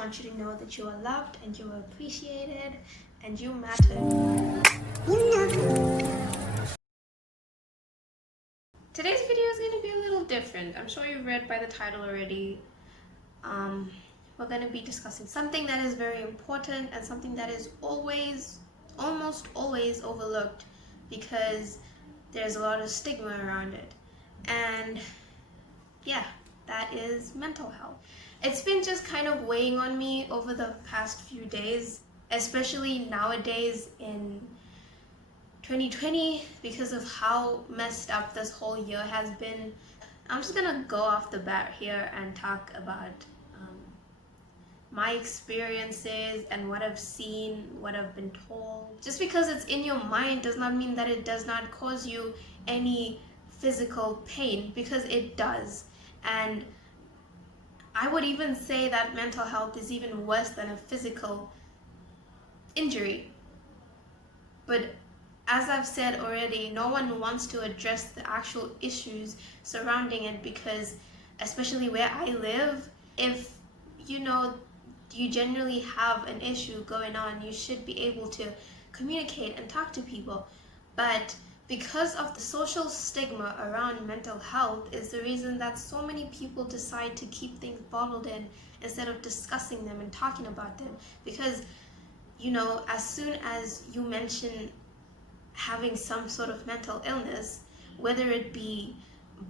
want you to know that you are loved and you are appreciated and you matter. Today's video is going to be a little different. I'm sure you've read by the title already. We're going to be discussing something that is very important and something that is almost always overlooked because there's a lot of stigma around it. And yeah, that is mental health. It's been just kind of weighing on me over the past few days, especially nowadays in 2020 because of how messed up this whole year has been. I'm just gonna go off the bat here and talk about my experiences and what I've seen, what I've been told. Just because it's in your mind does not mean that it does not cause you any physical pain, because it does. And I would even say that mental health is even worse than a physical injury. But as I've said already, no one wants to address the actual issues surrounding it because, especially where I live, if you generally have an issue going on, you should be able to communicate and talk to people. But because of the social stigma around mental health is the reason that so many people decide to keep things bottled in instead of discussing them and talking about them. Because, as soon as you mention having some sort of mental illness, whether it be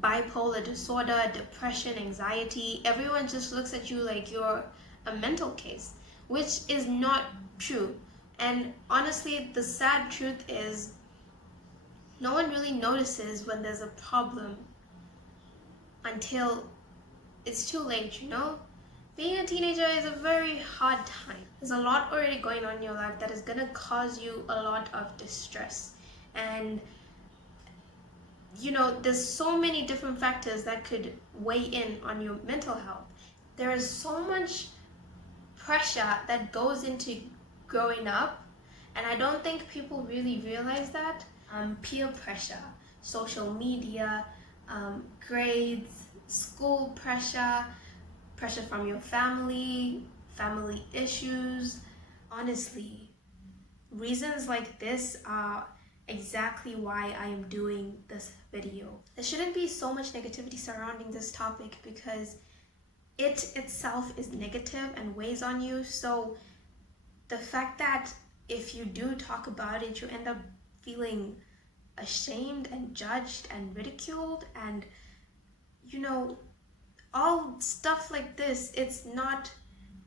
bipolar disorder, depression, anxiety, everyone just looks at you like you're a mental case, which is not true. And honestly, the sad truth is no one really notices when there's a problem until it's too late, Being a teenager is a very hard time. There's a lot already going on in your life that is going to cause you a lot of distress. And there's so many different factors that could weigh in on your mental health. There is so much pressure that goes into growing up, and I don't think people really realize that. Peer pressure, social media, grades, school pressure, pressure from your family issues. Honestly, reasons like this are exactly why I am doing this video. There shouldn't be so much negativity surrounding this topic because it itself is negative and weighs on you. So the fact that if you do talk about it, you end up feeling ashamed and judged and ridiculed and all stuff like this, it's not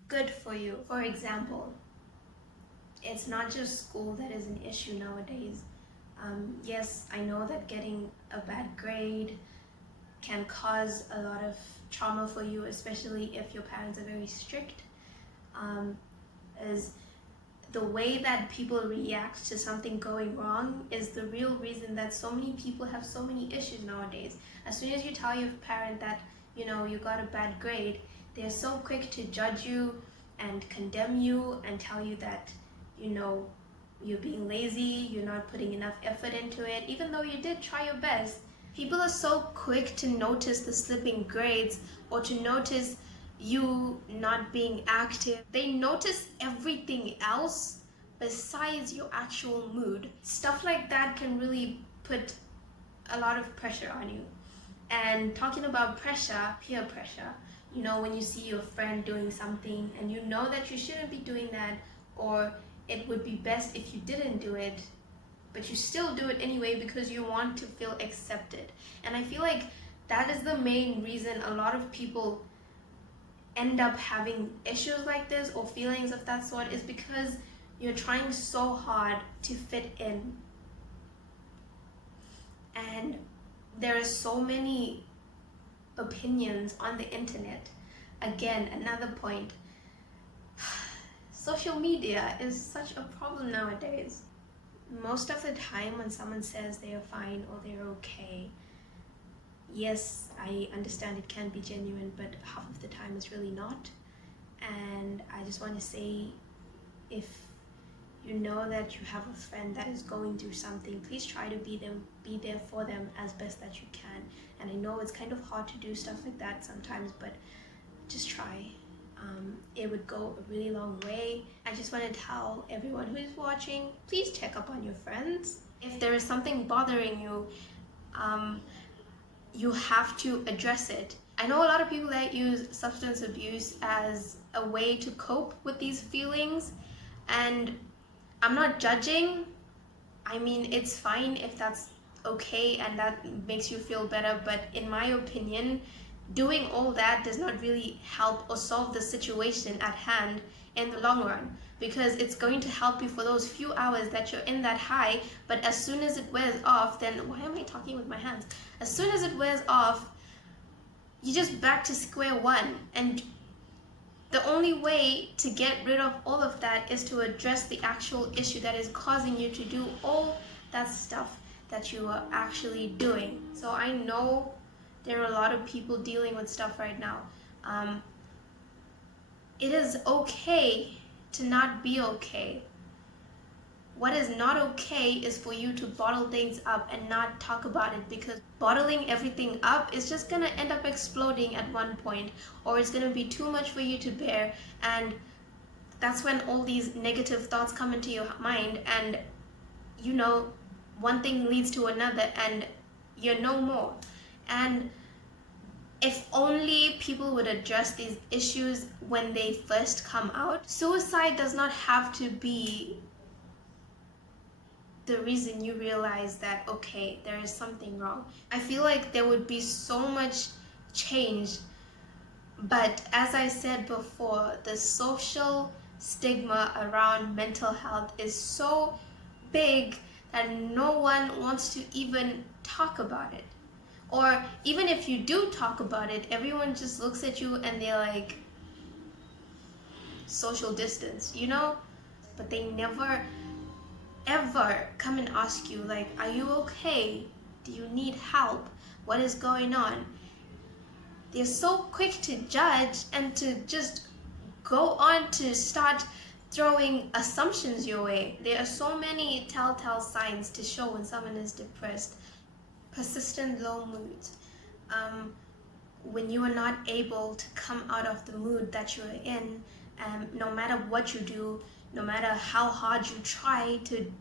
good for you. For example, it's not just school that is an issue nowadays. Yes, I know that getting a bad grade can cause a lot of trauma for you, especially if your parents are very strict. Is the way that people react to something going wrong is the real reason that so many people have so many issues nowadays. As soon as you tell your parent that you got a bad grade, they're so quick to judge you and condemn you and tell you that you're being lazy, you're not putting enough effort into it, even though you did try your best. People are so quick to notice the slipping grades or to notice you not being active. They notice everything else besides your actual mood. Stuff like that can really put a lot of pressure on you. And talking about pressure, peer pressure, when you see your friend doing something and you know that you shouldn't be doing that, or it would be best if you didn't do it, but you still do it anyway because you want to feel accepted. And I feel like that is the main reason a lot of people end up having issues like this or feelings of that sort, is because you're trying so hard to fit in. And there are so many opinions on the internet. Again, another point. Social media is such a problem nowadays. Most of the time when someone says they are fine or they're okay, yes, I understand it can be genuine, but half of the time it's really not. And I just want to say, if you know that you have a friend that is going through something, please try to be there for them as best that you can. And I know it's kind of hard to do stuff like that sometimes, but just try. It would go a really long way. I just want to tell everyone who is watching, please check up on your friends. If there is something bothering you, you have to address it. I know a lot of people that use substance abuse as a way to cope with these feelings, and I'm not judging. I mean, it's fine if that's okay and that makes you feel better, but in my opinion, doing all that does not really help or solve the situation at hand in the long run, because it's going to help you for those few hours that you're in that high, but as soon as it wears off, then why am I talking with my hands? As soon as it wears off, you're just back to square one, and the only way to get rid of all of that is to address the actual issue that is causing you to do all that stuff that you are actually doing. So I know there are a lot of people dealing with stuff right now. It is okay to not be okay. What is not okay is for you to bottle things up and not talk about it, because bottling everything up is just gonna end up exploding at one point, or it's gonna be too much for you to bear, and that's when all these negative thoughts come into your mind, and you know, one thing leads to another and you're no more. And if only people would address these issues when they first come out. Suicide does not have to be the reason you realize that, okay, there is something wrong. I feel like there would be so much change, but as I said before, the social stigma around mental health is so big that no one wants to even talk about it. Or even if you do talk about it, everyone just looks at you and they're like, social distance, you know? But they never ever come and ask you, like, are you okay? Do you need help? What is going on? They're so quick to judge and to just go on to start throwing assumptions your way. There are so many telltale signs to show when someone is depressed. Persistent low moods, when you are not able to come out of the mood that you're in, no matter what you do, no matter how hard you try to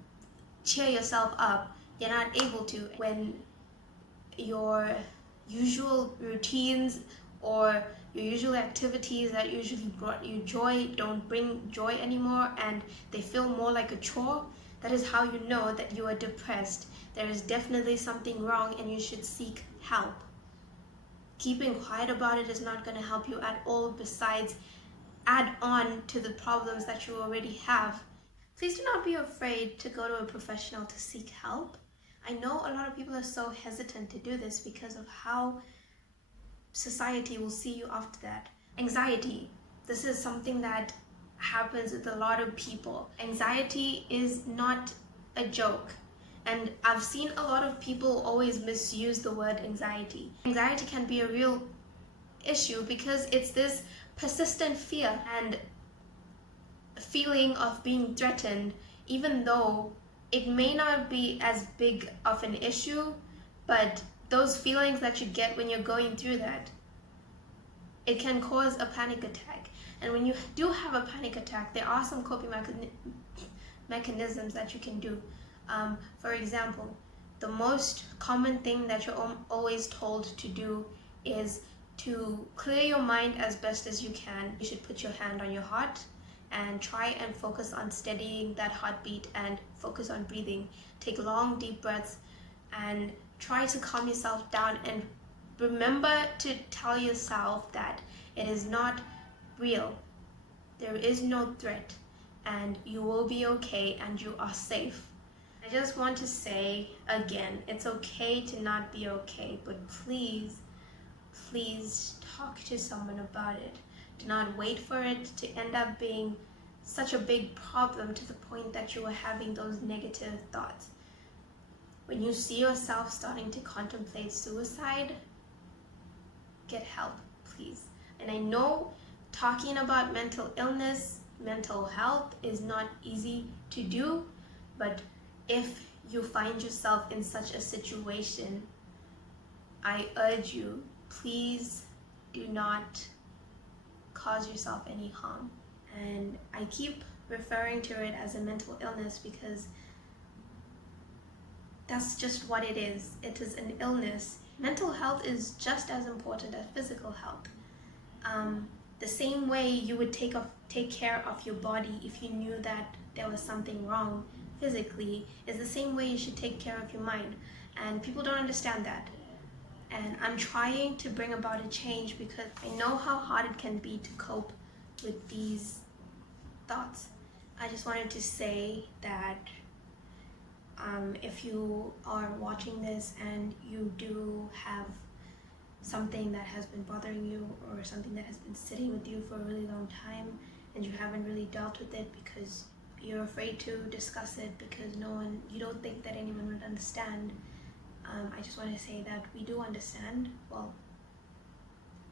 cheer yourself up, you're not able to. When your usual routines or your usual activities that usually brought you joy don't bring joy anymore and they feel more like a chore, that is how you know that you are depressed. There is definitely something wrong and you should seek help. Keeping quiet about it is not going to help you at all, besides add on to the problems that you already have. Please do not be afraid to go to a professional to seek help. I know a lot of people are so hesitant to do this because of how society will see you after that. Anxiety. This is something that happens with a lot of people. Anxiety is not a joke. And I've seen a lot of people always misuse the word anxiety. Anxiety can be a real issue because it's this persistent fear and feeling of being threatened, even though it may not be as big of an issue, but those feelings that you get when you're going through that, it can cause a panic attack. And when you do have a panic attack, there are some coping mechanisms that you can do. For example, the most common thing that you're always told to do is to clear your mind as best as you can. You should put your hand on your heart and try and focus on steadying that heartbeat and focus on breathing. Take long, deep breaths and try to calm yourself down, and remember to tell yourself that it is not real. There is no threat and you will be okay and you are safe. I just want to say again, it's okay to not be okay, but please, please talk to someone about it. Do not wait for it to end up being such a big problem to the point that you are having those negative thoughts. When you see yourself starting to contemplate suicide, get help, please. And I know talking about mental illness, mental health is not easy to do, but if you find yourself in such a situation, I urge you, please do not cause yourself any harm. And I keep referring to it as a mental illness because that's just what it is. It is an illness. Mental health is just as important as physical health. The same way you would take care of your body if you knew that there was something wrong physically is the same way you should take care of your mind. And people don't understand that. And I'm trying to bring about a change because I know how hard it can be to cope with these thoughts. I just wanted to say that if you are watching this and you do have something that has been bothering you or something that has been sitting with you for a really long time and you haven't really dealt with it because you're afraid to discuss it because you don't think that anyone would understand, I just want to say that we do understand. Well,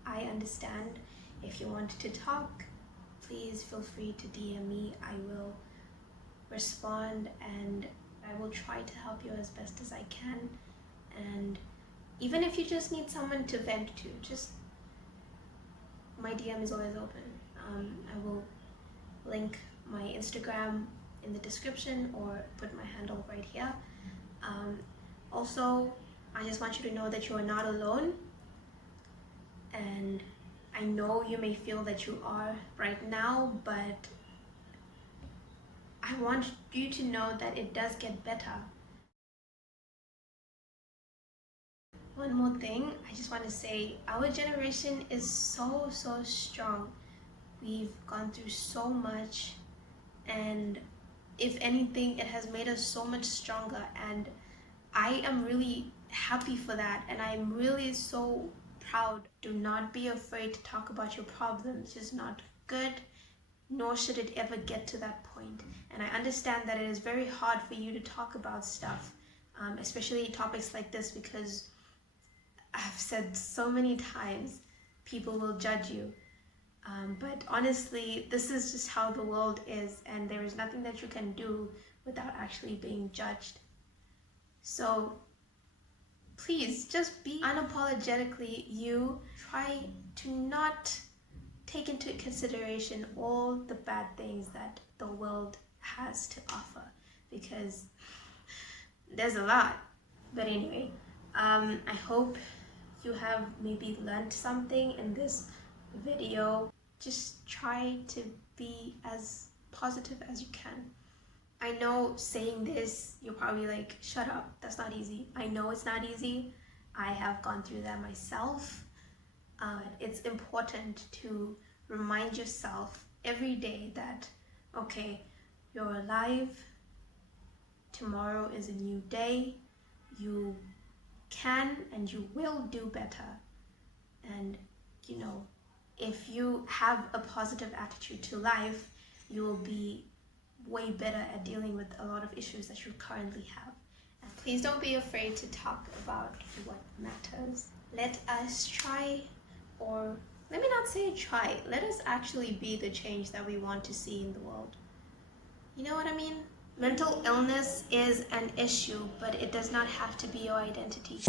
I understand. If you want to talk, please feel free to DM me. I will respond and I will try to help you as best as I can. And even if you just need someone to vent to, just my DM is always open. I will link my Instagram in the description or put my handle right here. Also, I just want you to know that you are not alone. And I know you may feel that you are right now, but I want you to know that it does get better. One more thing, I just want to say our generation is so strong. We've gone through so much, and if anything, it has made us so much stronger, and I am really happy for that, and I'm really so proud. Do not be afraid to talk about your problems. It's not good, nor should it ever get to that point. And I understand that it is very hard for you to talk about stuff, especially topics like this, because I've said so many times people will judge you. But honestly, this is just how the world is, and there is nothing that you can do without actually being judged. So please just be unapologetically you. Try to not take into consideration all the bad things that the world has to offer, because there's a lot. But anyway, I hope you have maybe learned something in this video. Just try to be as positive as you can. I know saying this, you're probably like, shut up, that's not easy. I know it's not easy. I have gone through that myself. It's important to remind yourself every day that, okay, you're alive, tomorrow is a new day, you can and you will do better. And you know, if you have a positive attitude to life, you will be way better at dealing with a lot of issues that you currently have. And please don't be afraid to talk about what matters. Let us try, or let me not say try, let us actually be the change that we want to see in the world. You know what I mean? Mental illness is an issue, but it does not have to be your identity.